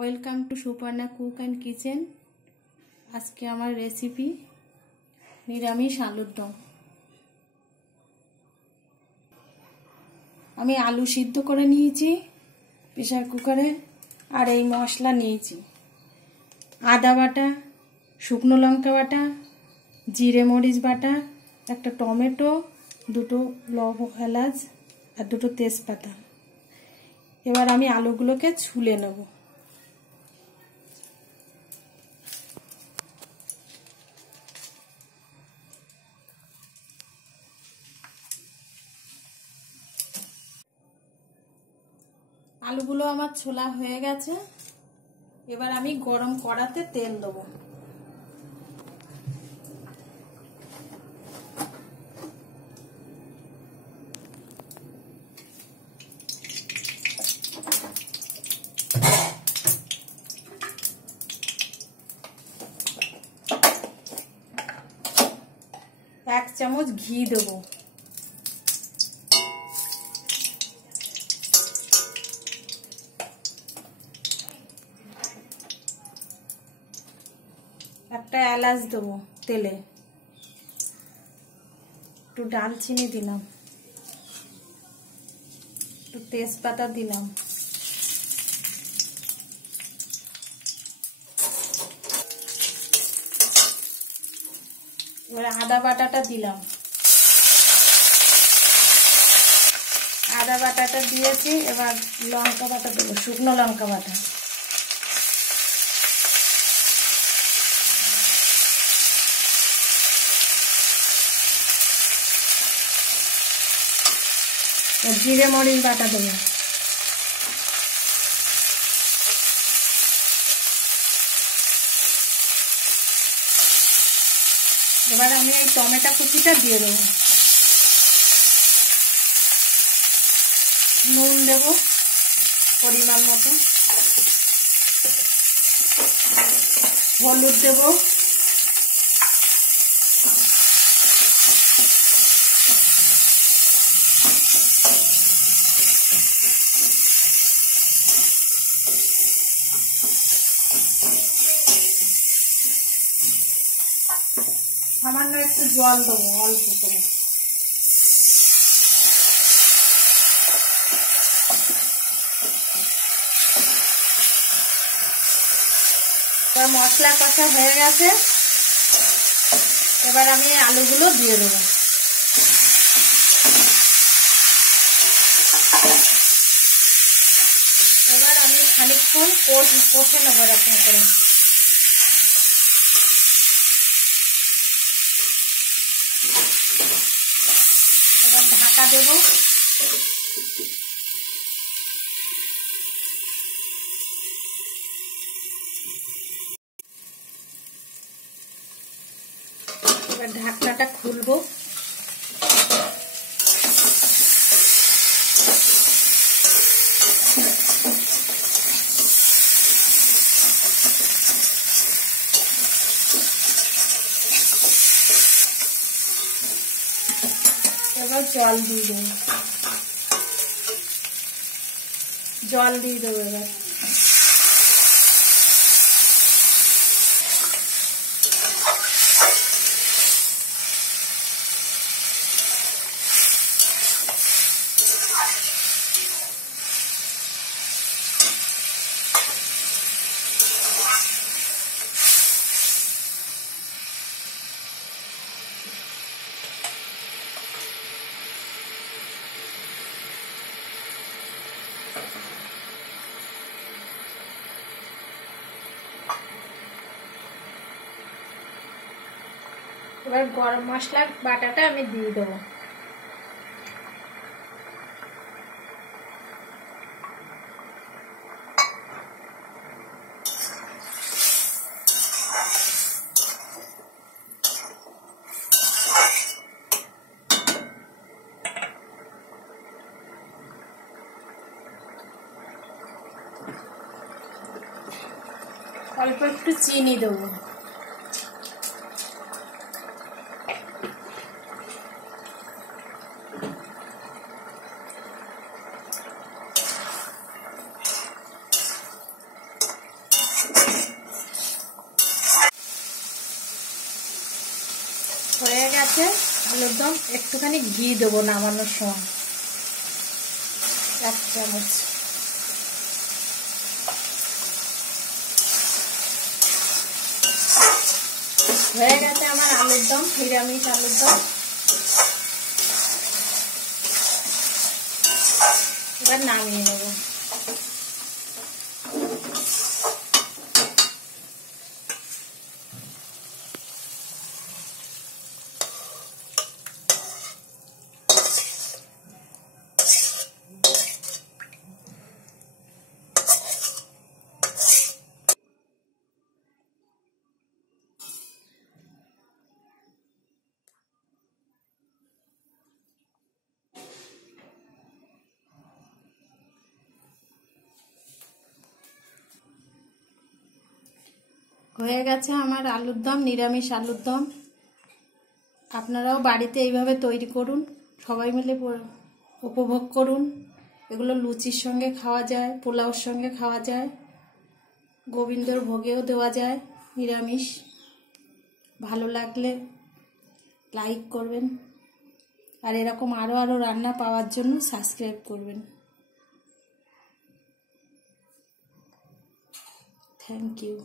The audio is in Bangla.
Welcome to Suparna cook and kitchen. আজকে আমার রেসিপি নিরামিষ আলুর দম। আমি আলু সিদ্ধ করে নিয়েছি প্রেসার কুকারে, আর এই মশলা নিয়েছি: আদা বাটা, শুকনো লঙ্কা বাটা, জিরে মরিচ বাটা, একটা টমেটো, দুটো লবঙ্গ, এলাচ আর দুটো তেজপাতা। এবার আমি আলুগুলোকে ছুলে নেব। আলুগুলো আমার ছোলা হয়ে গেছে। এবার আমি গরম কড়াতে তেল দেবো। এক চামচ ঘি দেবো। একটা এলাচ দেবো তেলে, একটু ডালচিনি দিলাম, একটু তেজপাতা দিলাম, এবার আদা বাটাটা দিলাম। আদা বাটাটা দিয়েছি, এবার লঙ্কা বাটা দেবো, শুকনো লঙ্কা বাটা। জিরে মরিচ বাটা দেবো। এবার আমি এই টমেটো কুচিটা দিয়ে দেবো। নুন দেবো পরিমাণ মতো, হলুদ দেবো, সামান্য একটু জল দেবো, অল্প করে। মশলা কষা হয়ে গেছে, এবার আমি আলুগুলো দিয়ে দেবো। এবার আমি খানিকক্ষণ কষে নেবো এরকম করে। এবার ঢাকা দেবো। এবার ঢাকনাটা খুলবো। এবার জল দিয়ে দেবো। জল দিয়ে দেবো এবার। এবার গরম মশলার বাটাটা আমি দিয়ে দেবো। অল্প একটু চিনি দেবো। হয়ে গেছে আলুর দম। একটুখানি ঘি দেবো নামানোর সময়, 1 চামচ। হয়ে গেছে আমার আলুর দম, নিরামিষ আলুর দম। এবার নামিয়ে নেব। হয়ে গেছে আমার আলুর দম, নিরামিষ আলুর দম। আপনারাও বাড়িতে এইভাবে তৈরি করুন, সবাই মিলে উপভোগ করুন। এগুলো লুচির সঙ্গে খাওয়া যায়, পোলাওর সঙ্গে খাওয়া যায়, গোবিন্দর ভোগেও দেওয়া যায় নিরামিষ। ভালো লাগলে লাইক করবেন, আর এরকম আরও রান্না পাওয়ার জন্য সাবস্ক্রাইব করবেন। Thank you.